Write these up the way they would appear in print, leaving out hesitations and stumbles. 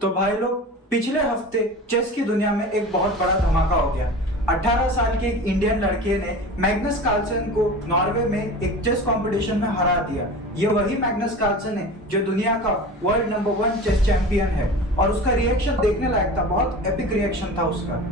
तो भाई लोग, पिछले हफ्ते चेस की दुनिया में एक बहुत बड़ा धमाका हो गया। 18 साल के एक इंडियन लड़के ने मैग्नस कार्लसन को नॉर्वे में एक चेस कंपटीशन में हरा दिया। ये वही मैग्नस कार्लसन है जो दुनिया का वर्ल्ड नंबर 1 चेस चैंपियन है और उसका रिएक्शन देखने लायक था। बहुत एपिक रिएक्शन था उसका।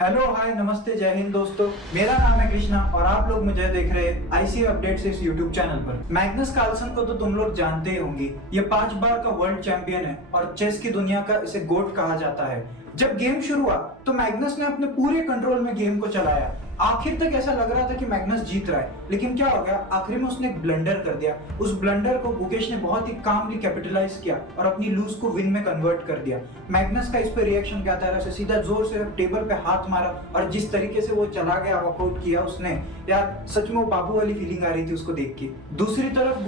हेलो हाय नमस्ते जय हिंद दोस्तों, मेरा नाम है कृष्णा और आप लोग मुझे देख रहे हैं आईसीए अपडेट्स इस यूट्यूब चैनल पर। मैग्नस कार्लसन को तो तुम लोग जानते ही होंगे। ये 5 बार का वर्ल्ड चैंपियन है और चेस की दुनिया का इसे गोट कहा जाता है। जब गेम शुरू हुआ तो मैग्नस ने अपने पूरे कंट्रोल में गेम को चलाया। आखिर तक ऐसा लग रहा था कि मैग्नस जीत रहा है, लेकिन क्या हो गया, आखिर में उसने एक ब्लंडर कर दिया। उस ब्लंडर को गुकेश ने बहुत ही कामली कैपिटलाइज किया और अपनी लूज को विन में कन्वर्ट कर दिया। मैग्नस का इस पे रिएक्शन क्या था, ऐसे सीधा जोर से टेबल पे हाथ मारा और जिस तरीके से वो चला गया, वॉकआउट किया उसने, यार सच में वो बाबू वाली फीलिंग आ रही थी उसको देख के। दूसरी तरफ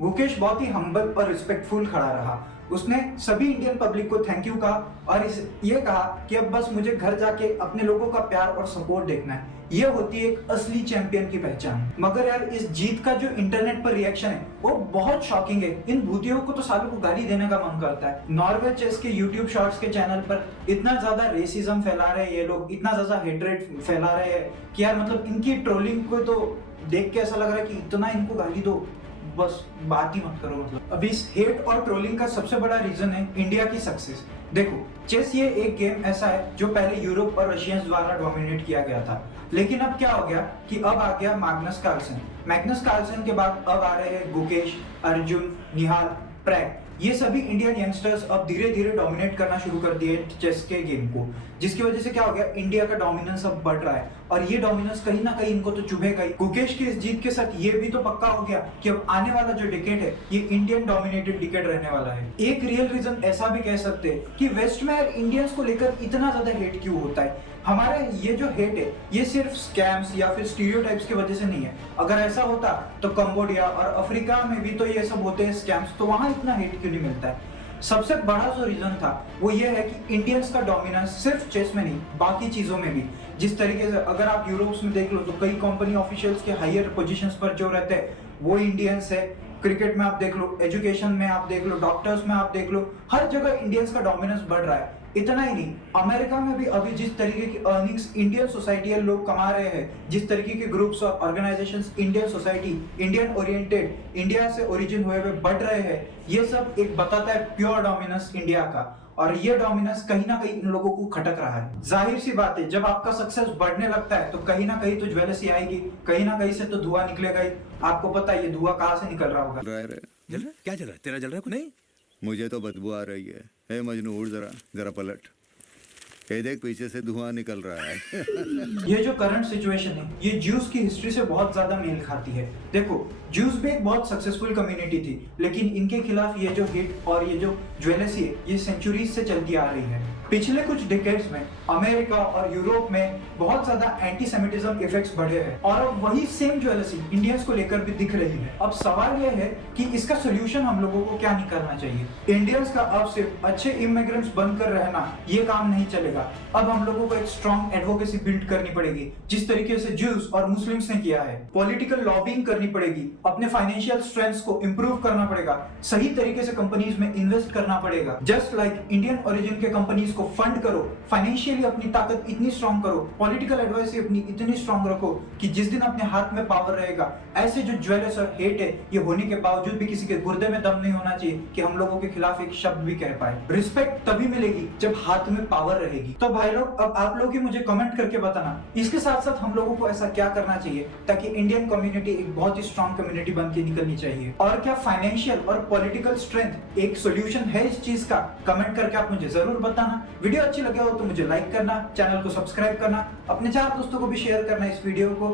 गुकेश बहुत ही हम्बल और रिस्पेक्टफुल खड़ा रहा। उसने सभी इंडियन पब्लिक को थैंक यू कहा और ये कहा कि अब बस मुझे घर जाके अपने लोगों का प्यार और सपोर्ट देखना है। ये होती है एक असली चैंपियन की पहचान। मगर यार इस जीत का जो इंटरनेट पर रिएक्शन है वो बहुत शॉकिंग है। इन भूतियों को तो सालों को गाली देने का मन करता है। नॉर्वे चेस के यूट्यूब शॉर्ट्स के चैनल पर इतना ज्यादा रेसिज्म फैला रहे हैं ये लोग, इतना ज्यादा हेट्रेड फैला रहे हैं कि यार मतलब इनकी ट्रोलिंग को तो देख के ऐसा लग रहा है कि इतना इनको गाली दो, बस बात ही मत करो। मतलब अभी इस हेट और ट्रोलिंग का सबसे बड़ा रीजन है इंडिया की सक्सेस। देखो, चेस ये एक गेम ऐसा है जो पहले यूरोप और रशियंस द्वारा डोमिनेट किया गया था, लेकिन अब क्या हो गया कि अब आ गया मैग्नस कार्लसन के बाद अब आ रहे हैं गुकेश, अर्जुन, निहाल, प्रैग। ये सभी इंडियन यंगस्टर्स अब धीरे धीरे डोमिनेट करना शुरू कर दिए चेस के गेम को, जिसकी वजह से क्या हो गया, इंडिया का डोमिनेंस अब बढ़ रहा है और ये डोमिनेंस कहीं ना कहीं इनको तो चुभेगा ही। गुकेश की इस जीत के साथ ये भी तो पक्का हो गया कि अब आने वाला जो डिकेड है ये इंडियन डोमिनेटेड डिकेड रहने वाला है। एक रियल रीजन ऐसा भी कह सकते हैं कि वेस्ट में इंडियंस को लेकर इतना ज्यादा हेट क्यों होता है। हमारे ये जो हेट है ये सिर्फ स्कैम्स या फिर स्टीरियोटाइप्स की वजह से नहीं है। अगर ऐसा होता तो कंबोडिया और अफ्रीका में भी तो ये सब होते हैं स्कैम्स, तो वहां इतना हेट क्यों नहीं मिलता है। सबसे बड़ा जो रीजन था वो ये है कि इंडियंस का डोमिनेंस सिर्फ चेस में नहीं, बाकी चीजों में भी। जिस तरीके से अगर आप यूरोप में देख लो तो कई कंपनी ऑफिशियल्स के हायर पोजीशंस पर जो रहते हैं वो इंडियंस है। क्रिकेट में आप देख लो, एजुकेशन में आप देख लो, डॉक्टर्स में आप देख लो, हर जगह इंडियंस का डोमिनेंस बढ़ रहा है। इतना ही नहीं, अमेरिका में भी अभी जिस तरीके की अर्निंग्स इंडियन सोसाइटी लोग कमा रहे हैं, जिस तरीके के ग्रुप्स और organisations Indian society, Indian oriented, India से ओरिजिन हुए हुए बढ़ रहे हैं, ये सब एक बताता है प्योर डोमिनेंस इंडिया का। और ये डोमिनेंस कहीं ना कहीं इन लोगों को खटक रहा है। जाहिर सी बात है, जब आपका सक्सेस बढ़ने लगता है तो कहीं ना कहीं तो ज्वेलसी आएगी, कहीं ना कहीं से तो धुआं निकलेगा ही। आपको पता है ये धुआं कहाँ से निकल रहा होगा। जल रहा है? क्या जल रहा है? तेरा जल रहा है? नहीं, मुझे तो बदबू आ रही है। हे मजनू, उड़ जरा पलट। ये देख, पीछे से धुआं निकल रहा है। ये जो करंट सिचुएशन है ये ज्यूस की हिस्ट्री से बहुत ज्यादा मेल खाती है। देखो, ज्यूस भी एक बहुत सक्सेसफुल कम्युनिटी थी, लेकिन इनके खिलाफ ये जो हेट और ये जो ज्वेलसी है ये सेंचुरीज से चलती आ रही है। पिछले कुछ डिकेड्स में अमेरिका और यूरोप में बहुत ज्यादा एंटीसेमिटिज्म इफेक्ट्स बढ़े हैं और अब वही सेम ज्वेलसी इंडियंस को लेकर भी दिख रही है। अब सवाल यह है कि इसका सोल्यूशन हम लोगों को क्या नहीं करना चाहिए। इंडियंस का अब सिर्फ अच्छे इमिग्रेंट्स बनकर रहना ये काम नहीं चलेगा। अब हम लोगों को एक स्ट्रॉन्ग एडवोकेसी बिल्ड करनी पड़ेगी, जिस तरीके से ज्यूस और मुस्लिम्स ने किया है। पॉलिटिकल लॉबिंग करनी पड़ेगी, अपने फाइनेंशियल स्ट्रेंथ को इंप्रूव करना पड़ेगा, सही तरीके से कंपनीज में इन्वेस्ट करना पड़ेगा। जस्ट लाइक इंडियन ओरिजिन के कंपनीज को फंड करो, फाइनेंशियली अपनी ताकत इतनी स्ट्रॉन्ग करो, पॉलिटिकल एडवाइस अपनी इतनी स्ट्रॉन्ग रखो कि जिस दिन अपने हाथ में पावर रहेगा, ऐसे जो ज्वेलर्स और हेट है ये होने के बावजूद भी किसी के गुर्दे में दम नहीं होना चाहिए कि हम लोगों के खिलाफ एक शब्द भी कह पाए। रिस्पेक्ट तभी मिलेगी जब हाथ में पावर रहेगी। तो भाई लोग, अब आप लोग ही मुझे कमेंट करके बताना, इसके साथ साथ हम लोगों को ऐसा क्या करना चाहिए ताकि इंडियन कम्युनिटी एक बहुत ही स्ट्रॉन्ग कम्युनिटी बन के निकलनी चाहिए। और क्या फाइनेंशियल और पॉलिटिकल स्ट्रेंथ एक सोल्यूशन है इस चीज का? कमेंट करके आप मुझे जरूर बताना। वीडियो अच्छी लगे हो तो मुझे लाइक करना, चैनल को सब्सक्राइब करना, अपने 4 दोस्तों को भी शेयर करना इस वीडियो को।